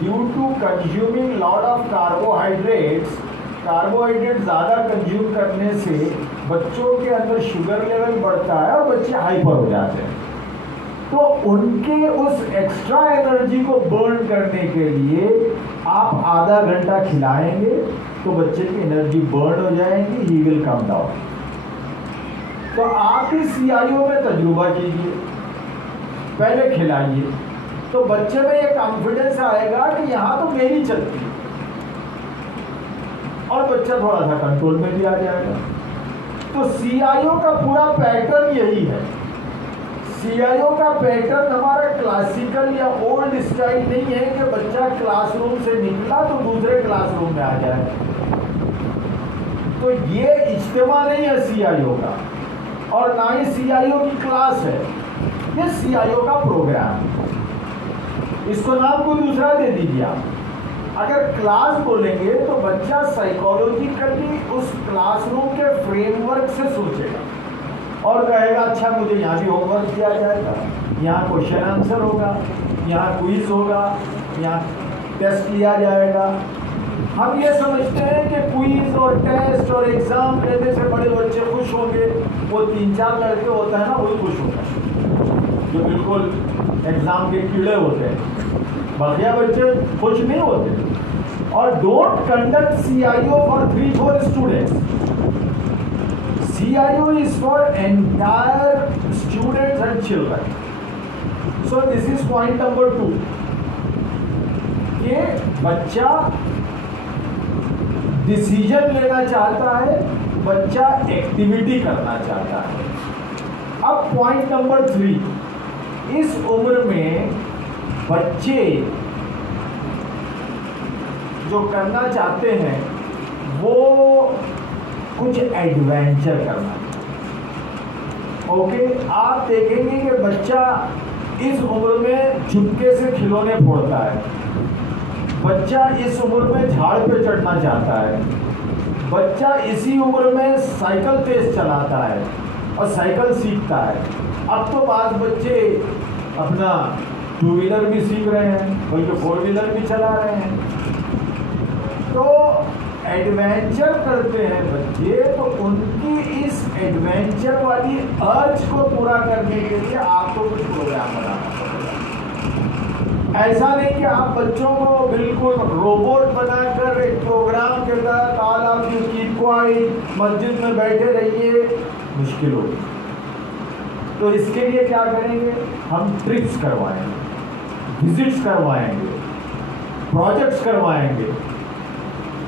Due to consuming lot of carbohydrates, carbohydrate ज़्यादा consume करने से बच्चों के अंदर शुगर लेवल बढ़ता है और बच्चे हाइपर हो जाते हैं। तो उनके उस एक्स्ट्रा एनर्जी को बर्न करने के लिए आप आधा घंटा खिलाएंगे तो बच्चे की एनर्जी बर्न हो जाएगी, ही विल कम डाउन। तो आप ही CIO में तजुर्बा कीजिए, पहले खिलाइए, तो बच्चे में ये कॉन्फिडेंस आएगा कि यहाँ तो मेरी चलती है, और बच्चा थोड़ा सा कंट्रोल में भी आ जाएगा। तो CIO का पूरा पैटर्न यही है। CIO का पैटर्न हमारा क्लासिकल या ओल्ड स्टाइल नहीं है कि बच्चा क्लासरूम से निकला तो दूसरे क्लासरूम में आ जाए। तो ये इज्तिमा नहीं है CIO का, और ना ही CIO की क्लास है, ये CIO का प्रोग्राम है। इसको नाम कोई दूसरा दे दीजिए आप। अगर क्लास बोलेंगे तो बच्चा साइकोलॉजिकली उस क्लासरूम के फ्रेमवर्क से सोचेगा और कहेगा अच्छा मुझे यहाँ भी होमवर्क दिया जाएगा, यहाँ क्वेश्चन आंसर होगा, यहाँ क्विज होगा, यहाँ टेस्ट लिया जाएगा। हम ये समझते हैं कि क्विज और टेस्ट और एग्ज़ाम लेने से बड़े बच्चे खुश होंगे। वो 3-4 लड़के होते हैं ना, वही खुश होते हैं जो बिल्कुल एग्ज़ाम के कीड़े होते हैं, बाकिया बच्चे खुश नहीं होते। और don't conduct CIO for 3-4 students. CIO is for entire students and children. So this is point number 2 कि बच्चा डिसीजन लेना चाहता है, बच्चा एक्टिविटी करना चाहता है। अब पॉइंट नंबर 3, इस उम्र में बच्चे जो करना चाहते हैं वो कुछ एडवेंचर करना। ओके, आप देखेंगे कि बच्चा इस उम्र में चुपके से खिलौने फोड़ता है, बच्चा इस उम्र में झाड़ पे चढ़ना चाहता है, बच्चा इसी उम्र में साइकिल तेज चलाता है और साइकिल सीखता है। अब तो बाद बच्चे अपना 2 व्हीलर भी सीख रहे हैं, बल्कि 4 व्हीलर भी चला रहे हैं। तो एडवेंचर करते हैं बच्चे, तो उनकी इस एडवेंचर वाली अर्ज को पूरा करने के लिए आपको कुछ प्रोग्राम बनाना पड़ेगा। ऐसा नहीं कि आप बच्चों को बिल्कुल रोबोट बनाकर एक प्रोग्राम के तहत all of you keep quiet मस्जिद में बैठे रहिए, मुश्किल होगी। तो इसके लिए क्या करेंगे, हम ट्रिप्स करवाएंगे, विजिट्स करवाएंगे, प्रोजेक्ट्स करवाएंगे।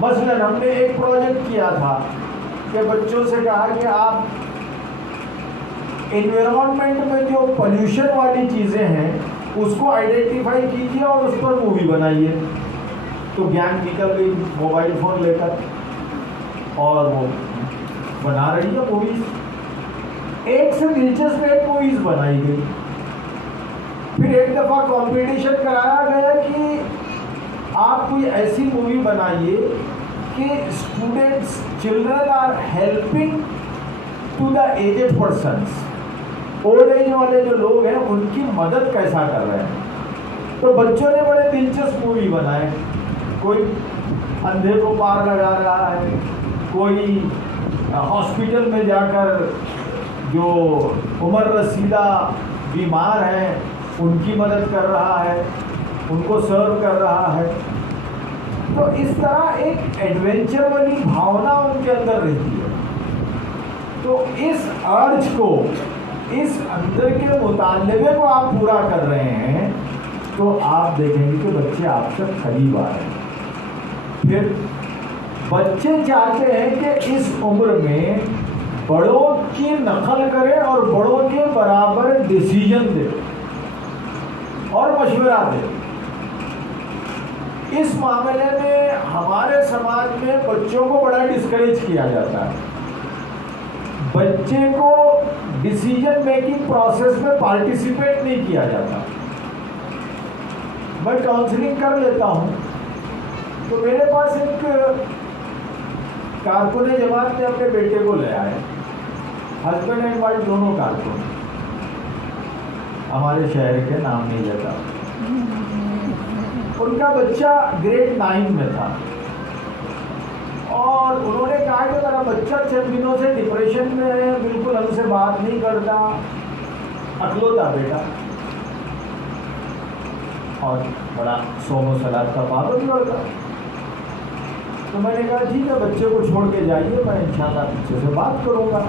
मसलन हमने एक प्रोजेक्ट किया था कि बच्चों से कहा कि आप एनवायरनमेंट में जो पोल्यूशन वाली चीज़ें हैं उसको आइडेंटिफाई कीजिए और उस पर मूवी बनाइए। तो ज्ञान निकल गई मोबाइल फ़ोन लेकर और वो बना रही है मूवीज़। एक से दिलचस्प एक मूवीज़ बनाई गई। फिर एक दफ़ा कंपटीशन कराया गया कि आप कोई ऐसी मूवी बनाइए कि students, children are helping to the aged persons, old age वाले जो लोग हैं उनकी मदद कैसा कर रहे हैं। तो बच्चों ने बड़े दिलचस्प मूवी बनाए। कोई अंधे को पार लगा रहा है, कोई हॉस्पिटल में जाकर जो उम्र रसीदा बीमार हैं उनकी मदद कर रहा है, उनको सर्व कर रहा है। तो इस तरह एक एडवेंचर वाली भावना उनके अंदर रहती है। तो इस अर्ज को, इस अंदर के मुतालबे को आप पूरा कर रहे हैं तो आप देखेंगे कि बच्चे आपसे करीब आ रहे हैं। फिर बच्चे चाहते हैं कि इस उम्र में बड़ों की नकल करें और बड़ों के बराबर डिसीजन दें और मशवरा दें। इस मामले में हमारे समाज में बच्चों को बड़ा डिस्करेज किया जाता है। बच्चे को डिसीजन मेकिंग प्रोसेस में पार्टिसिपेट नहीं किया जाता। मैं काउंसलिंग कर लेता हूँ तो मेरे पास एक कारकुन जमात ने अपने बेटे को ले आए, हस्बैंड एंड वाइफ दोनों कारकुन, हमारे शहर के नाम नहीं लेता। उनका बच्चा ग्रेड 9 में था और उन्होंने कहा कि मेरा बच्चा 6 दिनों से डिप्रेशन में है, बिल्कुल हमसे बात नहीं करता, अकलौता बेटा और बड़ा सोमो सलाद का पाबंद लड़का। तो मैंने कहा ठीक है, बच्चे को छोड़ के जाइए, मैं इंशाल्लाह बच्चे से बात करूँगा।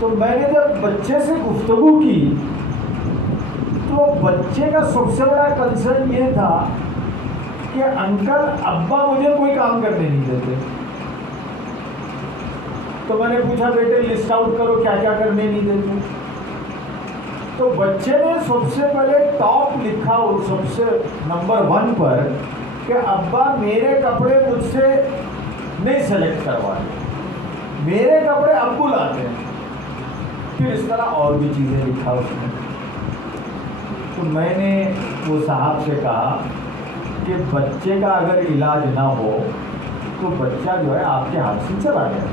तो मैंने जब बच्चे से गुफ्तगू की तो बच्चे का सबसे बड़ा कंसर्न ये था कि अंकल अब्बा मुझे कोई काम करने नहीं देते। तो मैंने पूछा बेटे लिस्ट आउट करो क्या क्या करने नहीं देते। तो बच्चे ने सबसे पहले टॉप लिखा और सबसे नंबर 1 पर कि अब्बा मेरे कपड़े मुझसे नहीं सेलेक्ट करवाए, मेरे कपड़े अब्बू लाते हैं। फिर इस तरह और भी चीज़ें लिखा उसने। तो मैंने वो साहब से कहा कि बच्चे का अगर इलाज ना हो तो बच्चा जो है आपके हाथ से चला गया,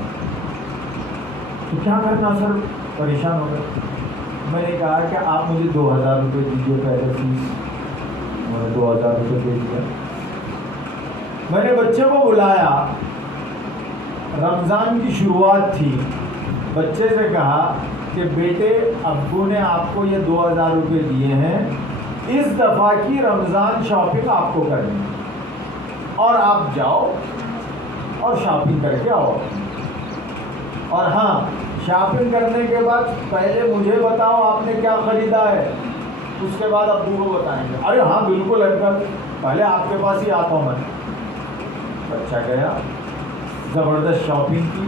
तो क्या करना सर? परेशान हो गए। मैंने कहा कि आप मुझे 2000 रुपये दीजिए पहले फीस। मैंने 2000 रुपये दे दिया। मैंने बच्चे को बुलाया, रमज़ान की शुरुआत थी। बच्चे से कहा कि बेटे अब्बू ने आपको ये 2000 रुपये दिए हैं, इस दफ़ा की रमज़ान शॉपिंग आपको करनी है और आप जाओ और शॉपिंग करके आओ। और हाँ, शॉपिंग करने के बाद पहले मुझे बताओ आपने क्या ख़रीदा है, उसके बाद अब्बू को बताएंगे। अरे हाँ बिल्कुल अंकल, पहले आपके पास ही आता हूँ मैं। बच्चा गया, ज़बरदस्त शॉपिंग की,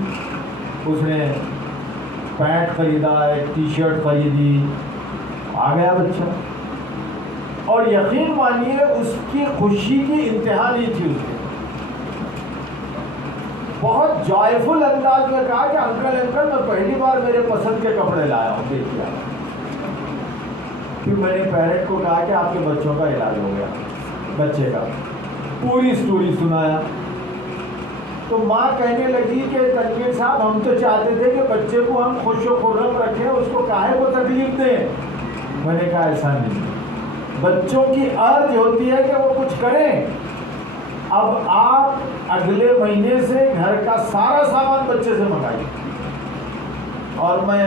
उसने पैंट ख़रीदा, एक टी शर्ट ख़रीदी, आ गया बच्चा। और यकीन मानिए उसकी खुशी की इंतहा नहीं थी। उसके बहुत जॉयफुल अंदाज में कहा कि अंकल मैं पहली बार मेरे पसंद के कपड़े लाया हूँ, देखिए। फिर मैंने पेरेंट को कहा कि आपके बच्चों का इलाज हो गया, बच्चे का पूरी स्टोरी सुनाया। तो माँ कहने लगी कि तनवीर साहब हम तो चाहते थे कि बच्चे को हम खुश व खुर्रम रखें, उसको काहे को तकलीफ दें। मैंने कहा ऐसा नहीं, बच्चों की अर्ज होती है कि वो कुछ करें। अब आप अगले महीने से घर का सारा सामान बच्चे से मंगाइए और मैं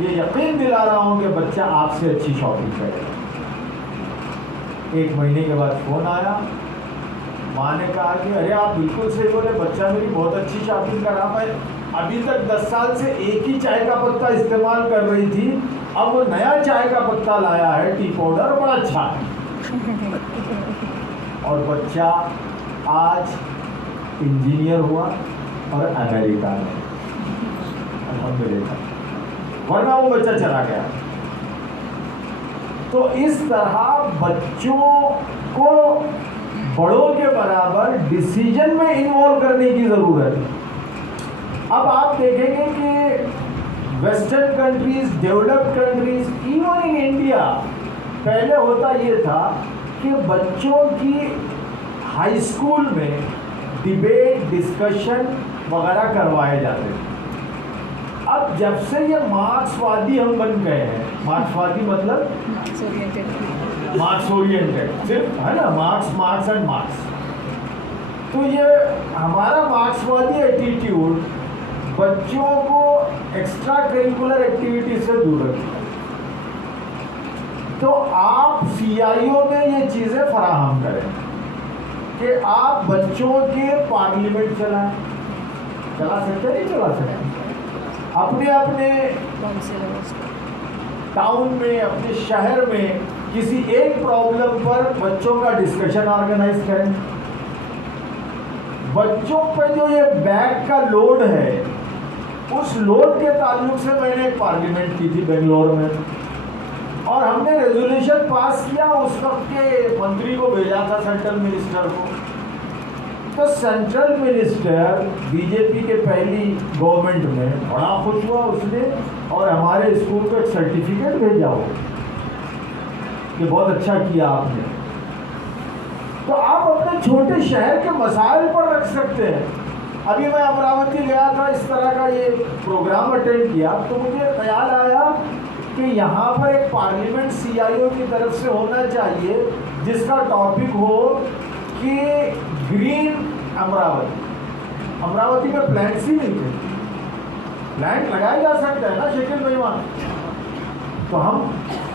ये यकीन दिला रहा हूँ कि बच्चा आपसे अच्छी शॉपिंग करेगा। 1 महीने के बाद फ़ोन आया, माँ ने कहा कि अरे आप बिल्कुल सही बोले, बच्चा मेरी बहुत अच्छी शॉपिंग करा। मैं अभी तक 10 साल से एक ही चाय का पत्ता इस्तेमाल कर रही थी, अब वो नया चाय का पत्ता लाया है, टी पाउडर, बड़ा अच्छा है। और बच्चा आज इंजीनियर हुआ और अमेरिका में, अल्हम्दुलिल्लाह, वरना वो बच्चा चला गया। तो इस तरह बच्चों को बड़ों के बराबर डिसीजन में इन्वॉल्व करने की ज़रूरत है। अब आप देखेंगे कि western countries, developed countries, even in India, पहले होता ये था कि बच्चों की हाई स्कूल में डिबेट, डिस्कशन वगैरह करवाए जाते थे। अब जब से ये मार्क्सवादी हम बन गए हैं, मार्क्सवादी मतलब मार्क्स ओरिएंटेड, सिर्फ है ना, मार्क्स एंड मार्क्स। तो ये हमारा मार्क्सवादी एटीट्यूड बच्चों को एक्स्ट्रा करिकुलर एक्टिविटी से दूर रखता है। तो आप CIO में ये चीज़ें फराहम करें कि आप बच्चों के पार्लियामेंट चला सकते नहीं चला सकते, अपने अपने टाउन में, अपने शहर में किसी एक प्रॉब्लम पर बच्चों का डिस्कशन ऑर्गेनाइज करें। बच्चों पर जो ये बैग का लोड है, उस लोड के ताल्लुक से मैंने एक पार्लियामेंट की थी बेंगलोर में, और हमने रेजोल्यूशन पास किया। उस वक्त के मंत्री को भेजा था, सेंट्रल मिनिस्टर को। तो सेंट्रल मिनिस्टर बीजेपी के पहली गवर्नमेंट में बड़ा खुश हुआ उसने, और हमारे स्कूल को एक सर्टिफिकेट भेजा हो कि बहुत अच्छा किया आपने। तो आप अपने छोटे शहर के मसाइल पर रख सकते हैं। अभी मैं अमरावती गया था, इस तरह का ये प्रोग्राम अटेंड किया, तो मुझे ख्याल आया कि यहाँ पर एक पार्लियामेंट CIO की तरफ से होना चाहिए जिसका टॉपिक हो कि ग्रीन अमरावती। अमरावती में प्लांट्स ही नहीं थे, प्लांट लगाया जा सकता है ना शकील भाईवान। तो हम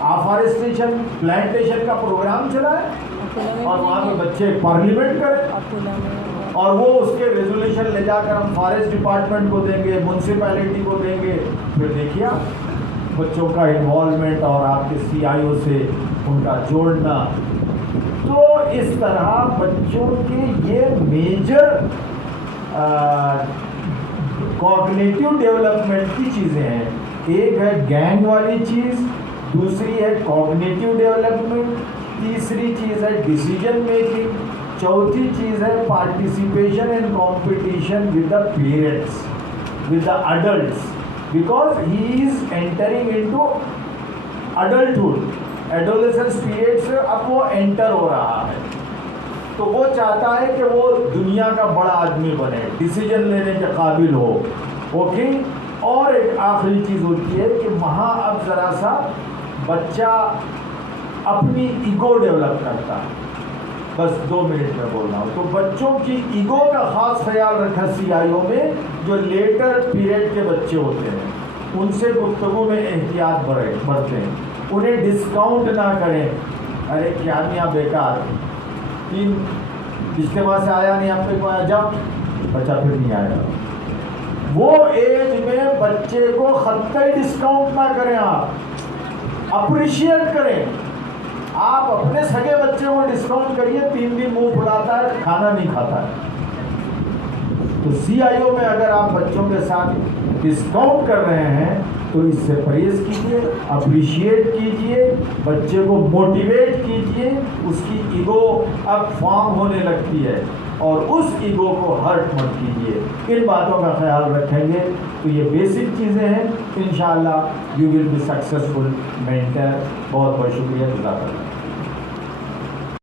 अफॉरेस्टेशन प्लांटेशन का प्रोग्राम चलाएं और वहाँ पे बच्चे पार्लियामेंट करें और वो उसके रेजोल्यूशन ले जाकर हम फॉरेस्ट डिपार्टमेंट को देंगे, म्यूनसिपैलिटी को देंगे। फिर देखिए बच्चों का इन्वॉल्वमेंट और आपके CIO से उनका जोड़ना। तो इस तरह बच्चों के ये मेजर कॉग्निटिव डेवलपमेंट की चीज़ें हैं। एक है गैंग वाली चीज़, दूसरी है कॉग्निटिव डेवलपमेंट, तीसरी चीज़ है डिसीजन मेकिंग, चौथी चीज़ है participation in competition with the parents, with the adults, because he is entering into adulthood, adolescence period से अब वो एंटर हो रहा है। तो वो चाहता है कि वो दुनिया का बड़ा आदमी बने, डिसीजन लेने के काबिल हो। ओके, और एक आखिरी चीज़ होती है कि वहाँ अब ज़रा सा बच्चा अपनी ईगो डेवलप करता है। बस 2 मिनट में बोल रहा हूँ। तो बच्चों की ईगो का ख़ास ख्याल रखा CIO में। जो लेटर पीरियड के बच्चे होते हैं उनसे गुफ्तगू में एहतियात बरतें, उन्हें डिस्काउंट ना करें। अरे क्या मियाँ बेकार, 3 इज्तिमा से आया नहीं, आप पे को आया, जाओ, बच्चा फिर नहीं आएगा। वो एज में बच्चे को खत्ता ही डिस्काउंट ना करें, आप अप्रिशिएट करें। आप अपने सगे बच्चे को डिस्काउंट करिए, 3 दिन मुंह फुलाता है, खाना नहीं खाता है। तो CIO में अगर आप बच्चों के साथ डिस्काउंट कर रहे हैं तो इससे परहेज कीजिए, अप्रिशिएट कीजिए, बच्चे को मोटिवेट कीजिए। उसकी ईगो अब फॉर्म होने लगती है और उस ईगो को हर्ट मत कीजिए। इन बातों का ख्याल रखेंगे तो ये बेसिक चीज़ें हैं। इंशाअल्लाह you will be successful mentor. बहुत बहुत शुक्रिया।